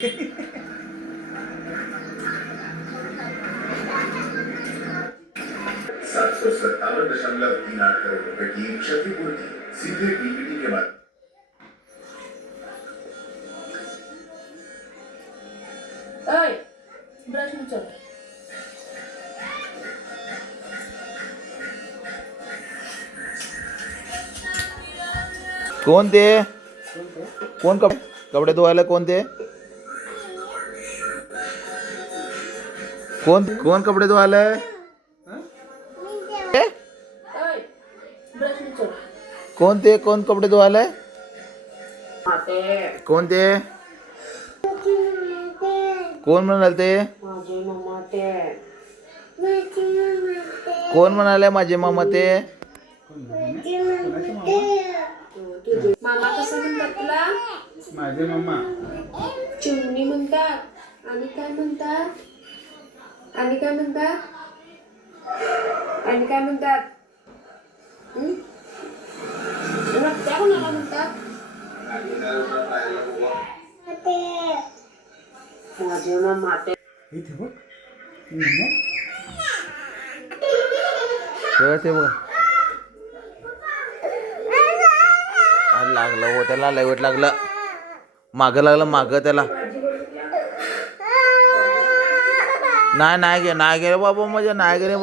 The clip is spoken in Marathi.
₹757.38 करोड़ की क्षतिपूर्ति सीधे डीबीटी के बाद। ब्रश में चल। कोण ते कोण कपडे धुवायला कोण ते कोण कोण कपडे धुवायला ब्रश में चल। कोण ते कोण कपडे धुवायला कोण ते कोण म्हणाल ते कोण म्हणाले माझे मामा ते मामा कसं म्हणतात तुला? माझे मम्मा चिमणी म्हणतात. आणि काय म्हणतात? आणि काय म्हणतात? आणि काय म्हणतात? त्या कोणाला म्हणतात? माझे मामा ते इथे बघ ते बघा लागलं हो त्याला लाईट लागलं मागं लागलं मागं त्याला नाही गे बाबा म्हणजे नाही गे